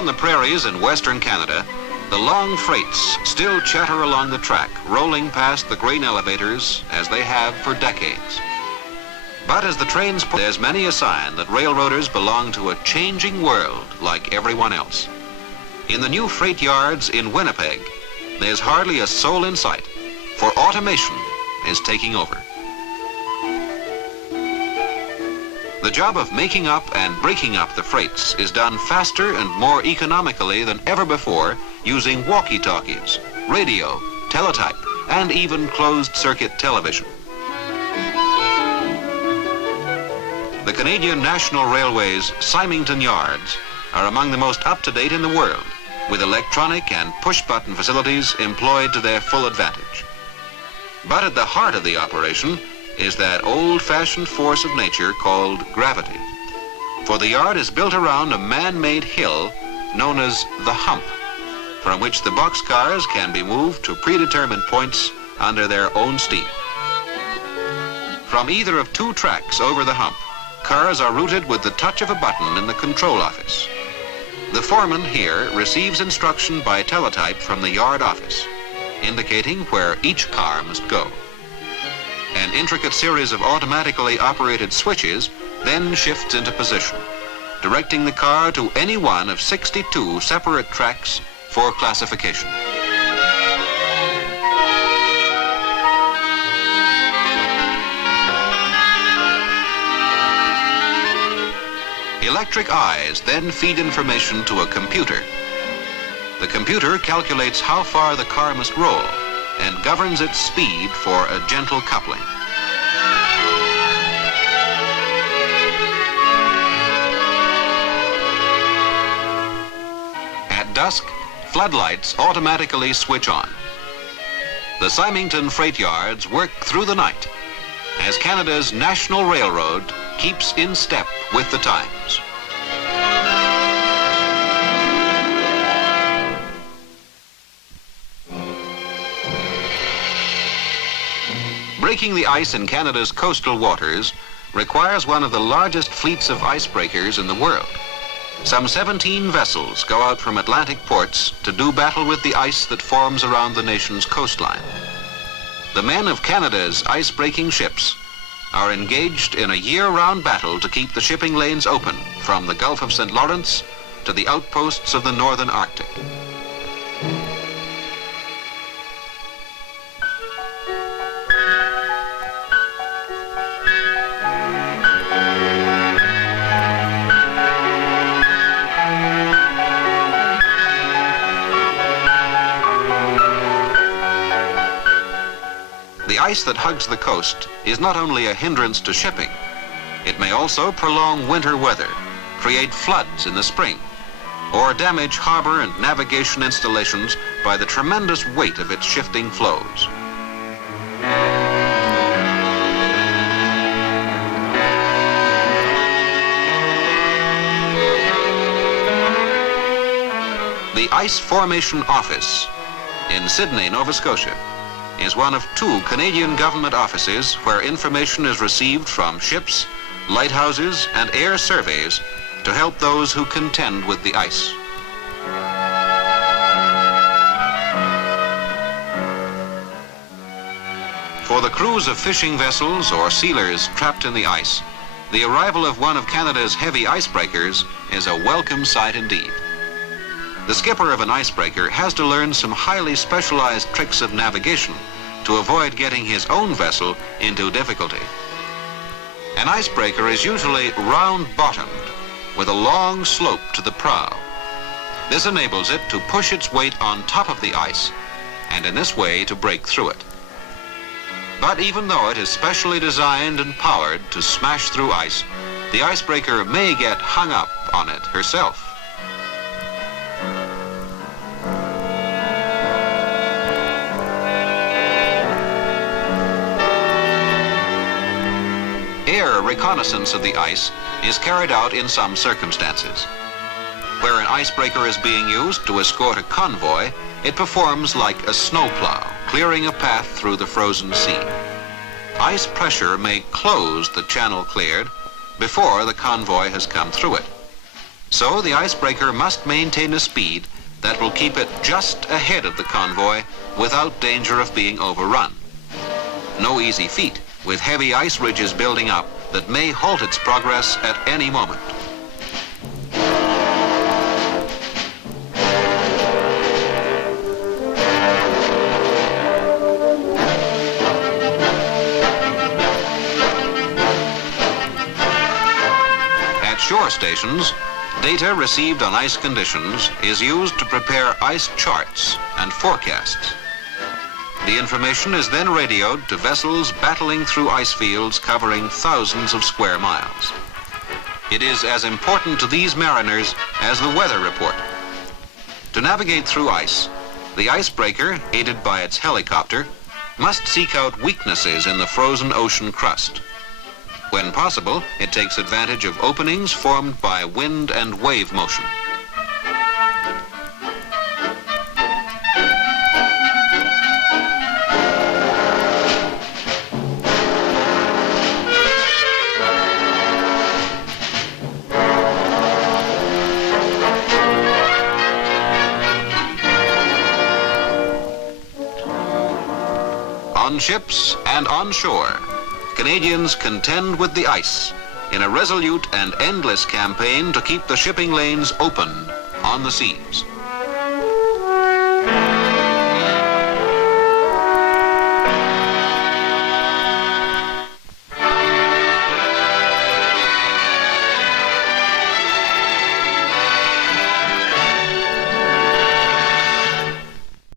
on the prairies in western Canada, the long freights still chatter along the track, rolling past the grain elevators as they have for decades. But as the trains pull, there's many a sign that railroaders belong to a changing world like everyone else. In the new freight yards in Winnipeg, there's hardly a soul in sight, for automation is taking over. The job of making up and breaking up the freights is done faster and more economically than ever before using walkie-talkies, radio, teletype, and even closed-circuit television. The Canadian National Railway's Symington yards are among the most up-to-date in the world, with electronic and push-button facilities employed to their full advantage. But at the heart of the operation is that old-fashioned force of nature called gravity. For the yard is built around a man-made hill known as the hump, from which the boxcars can be moved to predetermined points under their own steam. From either of two tracks over the hump, cars are routed with the touch of a button in the control office. The foreman here receives instruction by teletype from the yard office, indicating where each car must go. An intricate series of automatically operated switches then shifts into position, directing the car to any one of 62 separate tracks for classification. Electric eyes then feed information to a computer. The computer calculates how far the car must roll and governs its speed for a gentle coupling. At dusk, floodlights automatically switch on. The Symington freight yards work through the night as Canada's national railroad keeps in step with the times. Breaking the ice in Canada's coastal waters requires one of the largest fleets of icebreakers in the world. Some 17 vessels go out from Atlantic ports to do battle with the ice that forms around the nation's coastline. The men of Canada's ice-breaking ships are engaged in a year-round battle to keep the shipping lanes open from the Gulf of St. Lawrence to the outposts of the northern Arctic. The ice that hugs the coast is not only a hindrance to shipping, it may also prolong winter weather, create floods in the spring, or damage harbor and navigation installations by the tremendous weight of its shifting flows. The Ice Formation Office in Sydney, Nova Scotia, is one of two Canadian government offices where information is received from ships, lighthouses, and air surveys to help those who contend with the ice. For the crews of fishing vessels or sealers trapped in the ice, the arrival of one of Canada's heavy icebreakers is a welcome sight indeed. The skipper of an icebreaker has to learn some highly specialized tricks of navigation to avoid getting his own vessel into difficulty. An icebreaker is usually round-bottomed with a long slope to the prow. This enables it to push its weight on top of the ice and in this way to break through it. But even though it is specially designed and powered to smash through ice, the icebreaker may get hung up on it herself. Air reconnaissance of the ice is carried out in some circumstances. Where an icebreaker is being used to escort a convoy, it performs like a snowplow, clearing a path through the frozen sea. Ice pressure may close the channel cleared before the convoy has come through it. So the icebreaker must maintain a speed that will keep it just ahead of the convoy without danger of being overrun. No easy feat, with heavy ice ridges building up that may halt its progress at any moment. At shore stations, data received on ice conditions is used to prepare ice charts and forecasts. The information is then radioed to vessels battling through ice fields covering thousands of square miles. It is as important to these mariners as the weather report. To navigate through ice, the icebreaker, aided by its helicopter, must seek out weaknesses in the frozen ocean crust. When possible, it takes advantage of openings formed by wind and wave motion. On ships and on shore, Canadians contend with the ice in a resolute and endless campaign to keep the shipping lanes open on the seas.